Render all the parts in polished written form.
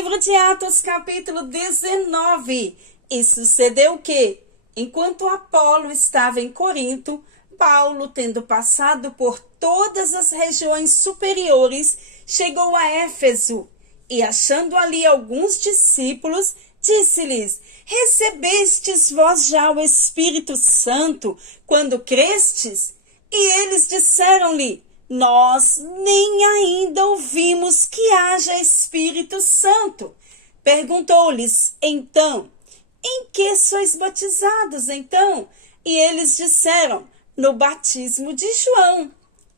Livro de Atos, capítulo 19. E sucedeu que, enquanto Apolo estava em Corinto, Paulo, tendo passado por todas as regiões superiores, chegou a Éfeso e, achando ali alguns discípulos, disse-lhes: recebestes vós já o Espírito Santo quando crestes? E eles disseram-lhe: nós nem ainda ouvimos que haja Espírito Santo. Perguntou-lhes então: em que sois batizados então? E eles disseram: no batismo de João.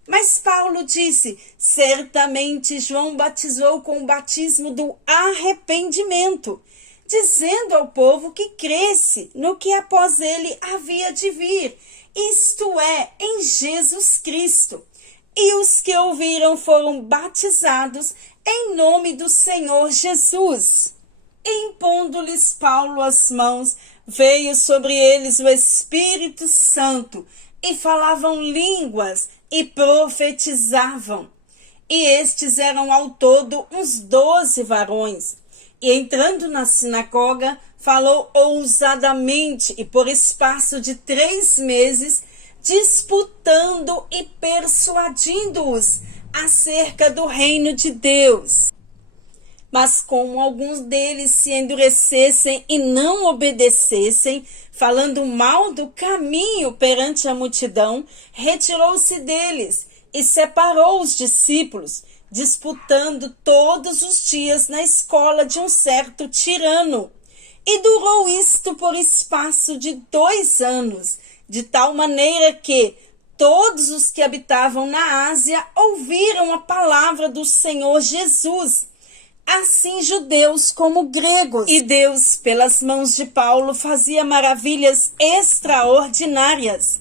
Mas Paulo disse: certamente João batizou com o batismo do arrependimento, dizendo ao povo que cresce no que após ele havia de vir, isto é, em Jesus Cristo. E os que ouviram foram batizados em nome do Senhor Jesus. Impondo-lhes Paulo as mãos, veio sobre eles o Espírito Santo, e falavam línguas e profetizavam. E estes eram ao todo uns 12 varões. E entrando na sinagoga, falou ousadamente e por espaço de 3 meses, disputando e persuadindo-os acerca do reino de Deus. Mas como alguns deles se endurecessem e não obedecessem, falando mal do caminho perante a multidão, retirou-se deles e separou os discípulos, disputando todos os dias na escola de um certo tirano. E durou isto por espaço de 2 anos, de tal maneira que todos os que habitavam na Ásia ouviram a palavra do Senhor Jesus, assim judeus como gregos. E Deus, pelas mãos de Paulo, fazia maravilhas extraordinárias,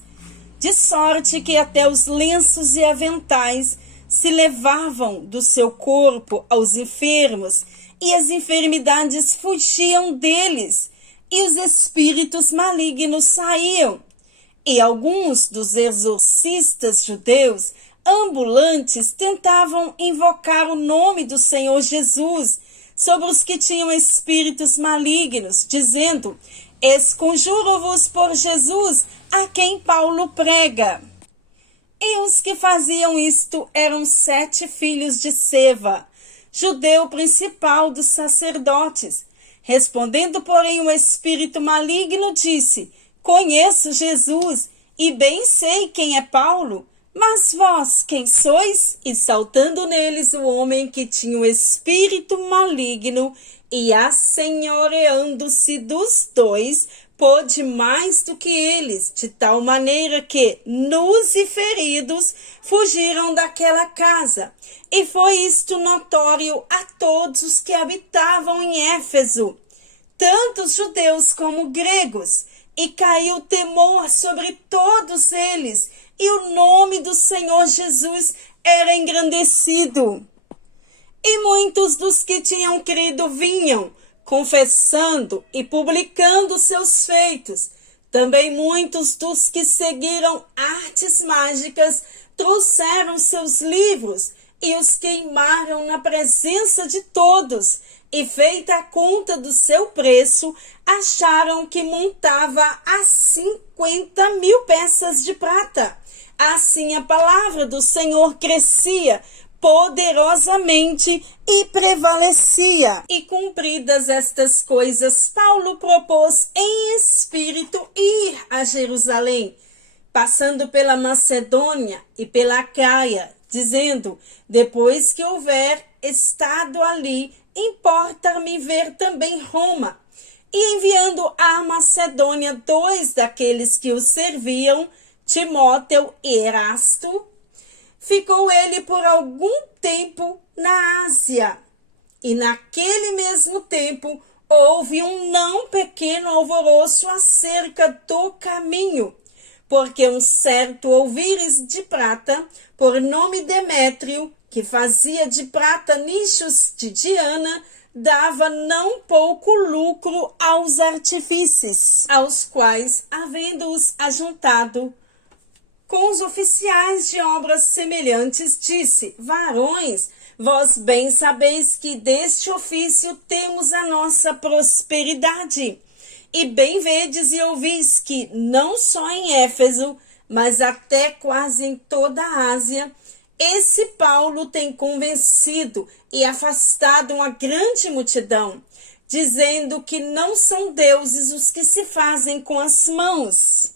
de sorte que até os lenços e aventais se levavam do seu corpo aos enfermos, e as enfermidades fugiam deles, e os espíritos malignos saíam. E alguns dos exorcistas judeus ambulantes tentavam invocar o nome do Senhor Jesus sobre os que tinham espíritos malignos, dizendo: esconjuro-vos por Jesus, a quem Paulo prega. E os que faziam isto eram 7 filhos de Seva, judeu principal dos sacerdotes. Respondendo, porém, o espírito maligno disse: conheço Jesus e bem sei quem é Paulo, mas vós quem sois? E saltando neles o homem que tinha o espírito maligno e assenhoreando-se dos 2, pôde mais do que eles, de tal maneira que, nus e feridos, fugiram daquela casa. E foi isto notório a todos os que habitavam em Éfeso, tanto os judeus como gregos. E caiu temor sobre todos eles, e o nome do Senhor Jesus era engrandecido. E muitos dos que tinham crido vinham, confessando e publicando seus feitos. Também muitos dos que seguiram artes mágicas trouxeram seus livros e os queimaram na presença de todos. E feita a conta do seu preço, acharam que montava a 50.000 peças de prata. Assim a palavra do Senhor crescia poderosamente e prevalecia. E cumpridas estas coisas, Paulo propôs em espírito ir a Jerusalém, passando pela Macedônia e pela Acaia, dizendo: depois que houver estado ali, importa-me ver também Roma. E enviando à Macedônia 2 daqueles que o serviam, Timóteo e Erasto, ficou ele por algum tempo na Ásia. E naquele mesmo tempo houve um não pequeno alvoroço acerca do caminho, porque um certo ouvires de prata, por nome Demétrio, que fazia de prata nichos de Diana, dava não pouco lucro aos artífices, aos quais, havendo-os ajuntado com os oficiais de obras semelhantes, disse: varões, Vós bem sabeis que deste ofício temos a nossa prosperidade. E bem vedes e ouvis que, não só em Éfeso, mas até quase em toda a Ásia, esse Paulo tem convencido e afastado uma grande multidão, dizendo que não são deuses os que se fazem com as mãos.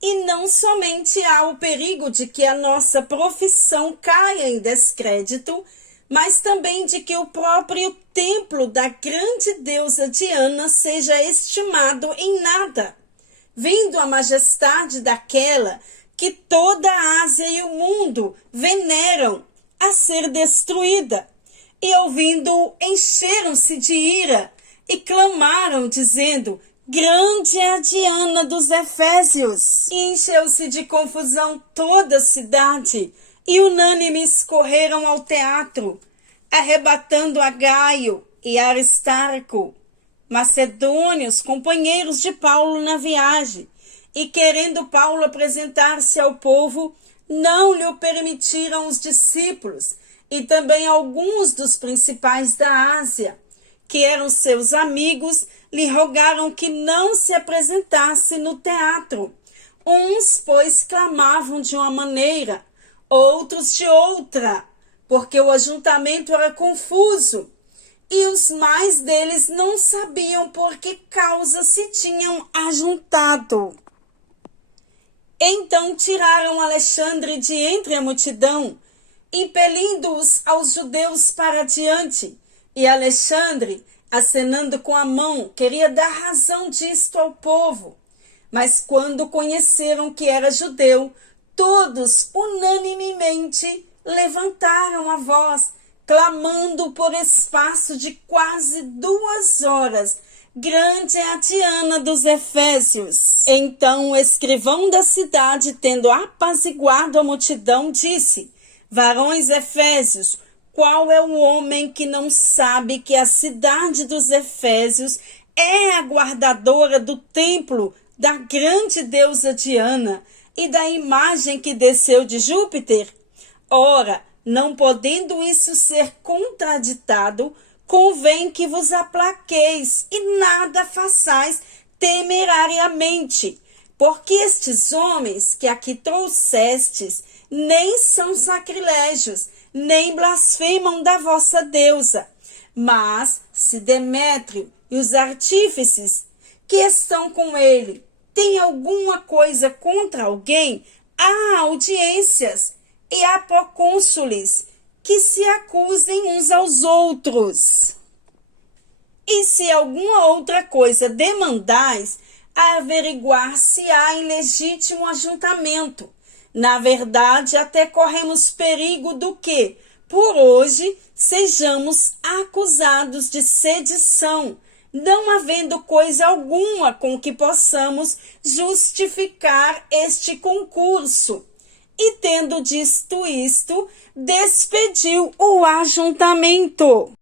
E não somente há o perigo de que a nossa profissão caia em descrédito, mas também de que o próprio templo da grande deusa Diana seja estimado em nada, vendo a majestade daquela que toda a Ásia e o mundo veneram a ser destruída. E ouvindo, encheram-se de ira e clamaram, dizendo: grande é a Diana dos Efésios. E encheu-se de confusão toda a cidade, e unânimes correram ao teatro, arrebatando a Gaio e a Aristarco, macedônios, companheiros de Paulo na viagem, e querendo Paulo apresentar-se ao povo, não lhe o permitiram os discípulos, e também alguns dos principais da Ásia, que eram seus amigos, lhe rogaram que não se apresentasse no teatro. Uns, pois, clamavam de uma maneira, outros de outra, porque o ajuntamento era confuso, e os mais deles não sabiam por que causa se tinham ajuntado. Então tiraram Alexandre de entre a multidão, impelindo-os aos judeus para diante, e Alexandre, acenando com a mão, queria dar razão disto ao povo. Mas quando conheceram que era judeu, todos unanimemente levantaram a voz, clamando por espaço de quase 2 horas: grande é a Diana dos Efésios. Então o escrivão da cidade, tendo apaziguado a multidão, disse: varões efésios, qual é o homem que não sabe que a cidade dos Efésios é a guardadora do templo da grande deusa Diana e da imagem que desceu de Júpiter? Ora, não podendo isso ser contraditado, convém que vos aplaqueis e nada façais temerariamente, porque estes homens que aqui trouxestes nem são sacrilégios, nem blasfemam da vossa deusa. Mas se Demétrio e os artífices que estão com ele têm alguma coisa contra alguém, há audiências e há procônsules que se acusem uns aos outros. E se alguma outra coisa demandais, averiguar se há ilegítimo ajuntamento. Na verdade, até corremos perigo do que, por hoje, sejamos acusados de sedição, não havendo coisa alguma com que possamos justificar este concurso. E tendo dito isto, despediu o ajuntamento.